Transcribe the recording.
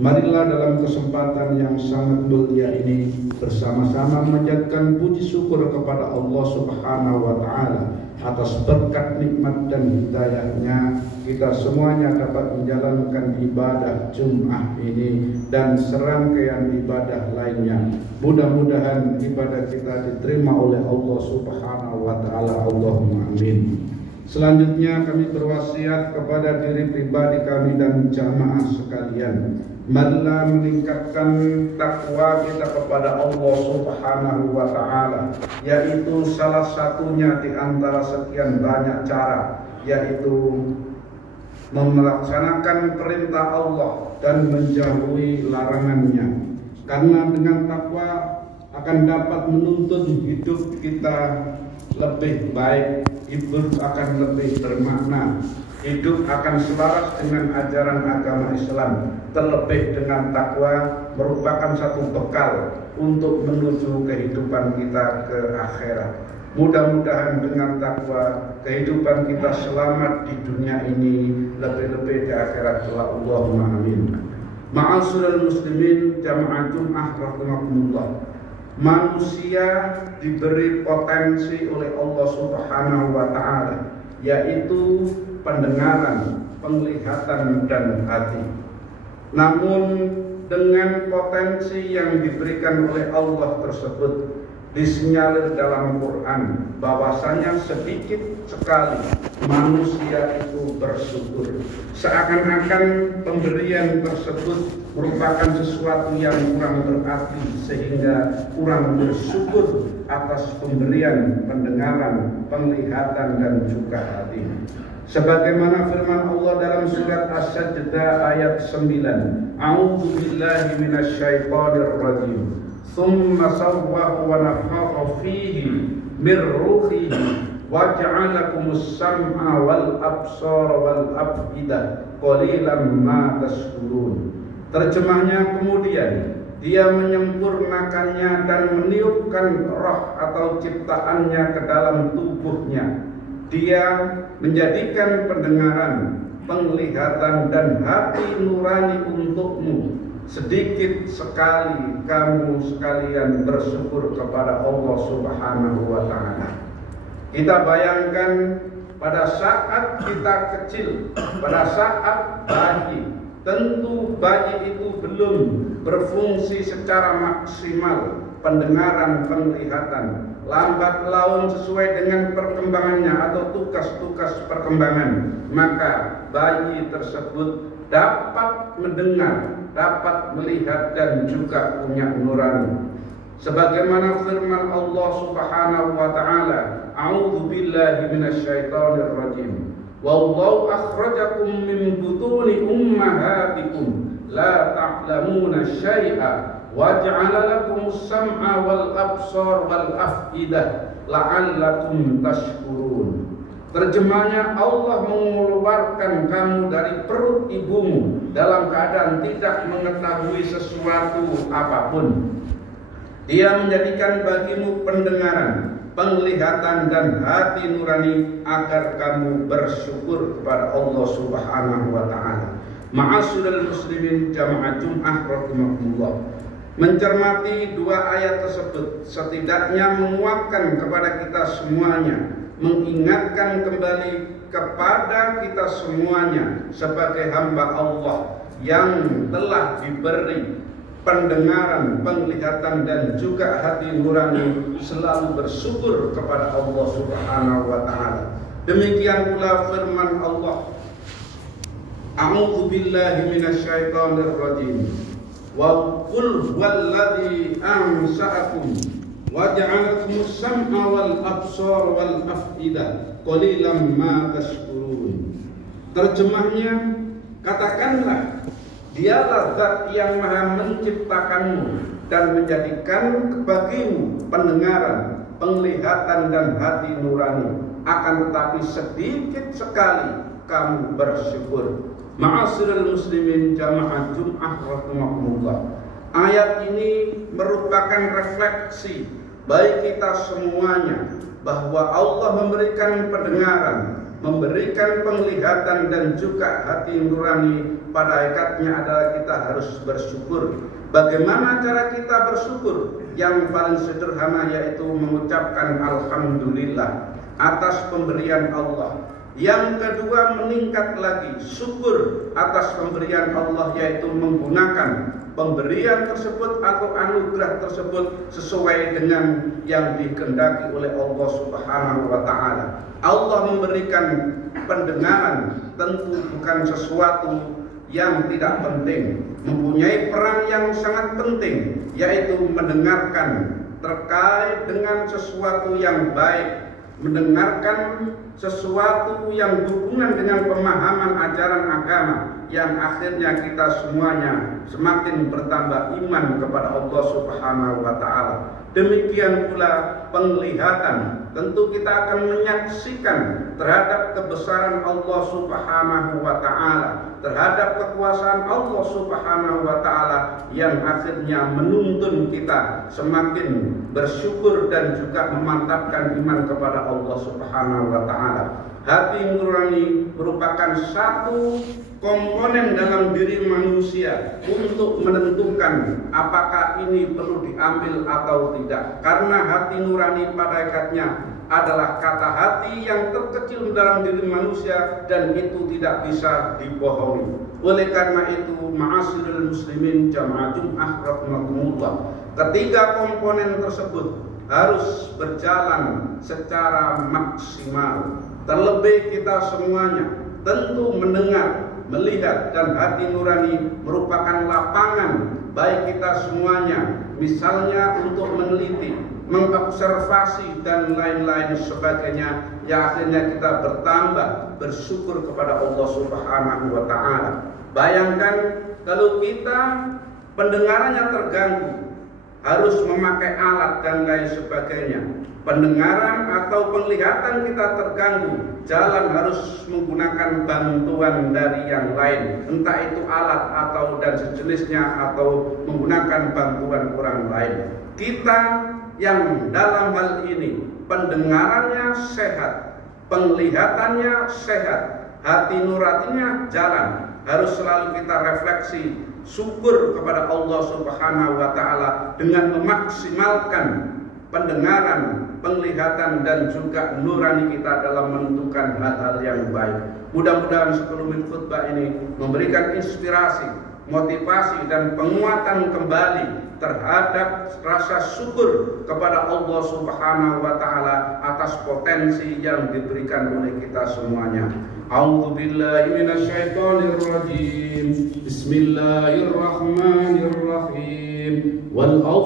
Marilah dalam kesempatan yang sangat mulia ini bersama-sama menjadikan puji syukur kepada Allah Subhanahu wa Ta'ala atas berkat nikmat dan hidayahnya kita semuanya dapat menjalankan ibadah Jum'ah ini dan serangkaian ibadah lainnya. Mudah-mudahan ibadah kita diterima oleh Allah Subhanahu wa Ta'ala. Allahumma amin. Selanjutnya kami berwasiat kepada diri pribadi kami dan jamaah sekalian, marilah meningkatkan takwa kita kepada Allah Subhanahu wa Ta'ala, yaitu salah satunya di antara sekian banyak cara, yaitu melaksanakan perintah Allah dan menjauhi larangannya. Karena dengan takwa akan dapat menuntun hidup kita lebih baik, hidup akan lebih bermakna, hidup akan selaras dengan ajaran agama Islam. Terlebih dengan takwa merupakan satu bekal untuk menuju kehidupan kita ke akhirat. Mudah-mudahan dengan takwa kehidupan kita selamat di dunia ini, lebih-lebih di akhirat kelak. Allahumma amin. Ma'asyiral muslimin jamaah Jum'ah rahimakumullah. Manusia diberi potensi oleh Allah Subhanahu wa Ta'ala, yaitu pendengaran, penglihatan, dan hati. Namun dengan potensi yang diberikan oleh Allah tersebut, disinyalir dalam Quran bahwasanya sedikit sekali manusia itu bersyukur. Seakan-akan pemberian tersebut merupakan sesuatu yang kurang berarti sehingga kurang bersyukur atas pemberian pendengaran, penglihatan, dan juga hati. Sebagaimana firman Allah dalam surat As-Sajdah ayat 9, A'udzu billahi minasyaitonir rajim. Tsumma sawwahu wa nafakha fihi min ruhihi wa ja'alakumus sam'a wal absara wal af'idah qalilan ma tashkurun. Terjemahnya kemudian dia menyempurnakannya dan meniupkan roh atau ciptaannya ke dalam tubuhnya. Dia menjadikan pendengaran, penglihatan, dan hati nurani untukmu. Sedikit sekali kamu sekalian bersyukur kepada Allah Subhanahu wa Ta'ala. Kita bayangkan pada saat kita kecil, pada saat bayi, tentu bayi itu belum berfungsi secara maksimal pendengaran, penglihatan, lambat laun sesuai dengan perkembangannya atau tugas-tugas perkembangan, maka bayi tersebut dapat mendengar, dapat melihat, dan juga punya nurani. Sebagaimana firman Allah Subhanahu wa Ta'ala, A'udzu billahi minasyaitonir rajim. Wallahu akhrajakum min butuni ummahatikum la ta'lamuna syai'a wa ja'ala lakumus sam'a wal absar wal af'idah la'allakum tashkurun. Terjemahnya, Allah mengeluarkan kamu dari perut ibumu dalam keadaan tidak mengetahui sesuatu apapun. Dia menjadikan bagimu pendengaran, penglihatan, dan hati nurani agar kamu bersyukur kepada Allah Subhanahu wa Ta'ala. Ma'asyiral muslimin jamaah Jum'ah rahimakumullah. Mencermati dua ayat tersebut setidaknya menguatkan kepada kita semuanya, mengingatkan kembali kepada kita semuanya sebagai hamba Allah yang telah diberi pendengaran, penglihatan, dan juga hati nurani, selalu bersyukur kepada Allah Subhanahu wa Ta'ala. Demikian pula firman Allah, A'udzu billahi minasyaitonir rajim. Wa qul huwallazi ansa'akum wa ja'alakumus sam'a wal absar wal af'idah qalilan ma tashkurun. Terjemahnya, katakanlah, Dialah Zat yang Maha menciptakanmu dan menjadikan bagimu pendengaran, penglihatan, dan hati nurani. Akan tetapi sedikit sekali kamu bersyukur. Ma'asyiral muslimin jamaah Jum'ah rahimakumullah. Ayat ini merupakan refleksi bagi kita semuanya bahwa Allah memberikan pendengaran, memberikan penglihatan, dan juga hati nurani pada hakikatnya adalah kita harus bersyukur. Bagaimana cara kita bersyukur? Yang paling sederhana yaitu mengucapkan alhamdulillah atas pemberian Allah. Yang kedua, meningkat lagi syukur atas pemberian Allah, yaitu menggunakan pemberian tersebut atau anugerah tersebut sesuai dengan yang dikehendaki oleh Allah Subhanahu wa taala. Allah memberikan pendengaran tentu bukan sesuatu yang tidak penting, mempunyai peran yang sangat penting, yaitu mendengarkan terkait dengan sesuatu yang baik, mendengarkan sesuatu yang berhubungan dengan pemahaman ajaran agama, yang akhirnya kita semuanya semakin bertambah iman kepada Allah Subhanahu wa taala. Demikian pula penglihatan, tentu kita akan menyaksikan terhadap kebesaran Allah Subhanahu wa taala, terhadap kekuasaan Allah Subhanahu wa taala, yang akhirnya menuntun kita semakin bersyukur dan juga memantapkan iman kepada Allah Subhanahu wa taala. Hati nurani merupakan satu komponen dalam diri manusia untuk menentukan apakah ini perlu diambil atau tidak. Karena hati nurani pada hakikatnya adalah kata hati yang terkecil dalam diri manusia, dan itu tidak bisa dibohongi. Oleh karena itu, ma'asyiral muslimin jamaah Jumat rahimakumullah, ketiga komponen tersebut harus berjalan secara maksimal. Terlebih kita semuanya tentu mendengar, melihat, dan hati nurani merupakan lapangan baik kita semuanya, misalnya untuk meneliti, mengobservasi dan lain-lain sebagainya, yang akhirnya kita bertambah bersyukur kepada Allah Subhanahu wa taala. Bayangkan kalau kita pendengarannya terganggu, harus memakai alat dan lain sebagainya. Pendengaran atau penglihatan kita terganggu, jalan harus menggunakan bantuan dari yang lain, entah itu alat atau dan sejenisnya, atau menggunakan bantuan orang lain. Kita yang dalam hal ini pendengarannya sehat, penglihatannya sehat, hati nuraninya jalan, harus selalu kita refleksi syukur kepada Allah Subhanahu wa taala dengan memaksimalkan pendengaran, penglihatan, dan juga nurani kita dalam menentukan hal-hal yang baik. Mudah-mudahan sebelum khutbah ini memberikan inspirasi, motivasi, dan penguatan kembali terhadap rasa syukur kepada Allah Subhanahu wa taala atas potensi yang diberikan oleh kita semuanya. A'udzu billahi minasyaitonir rajim. Bismillahirrahmanirrahim. Wal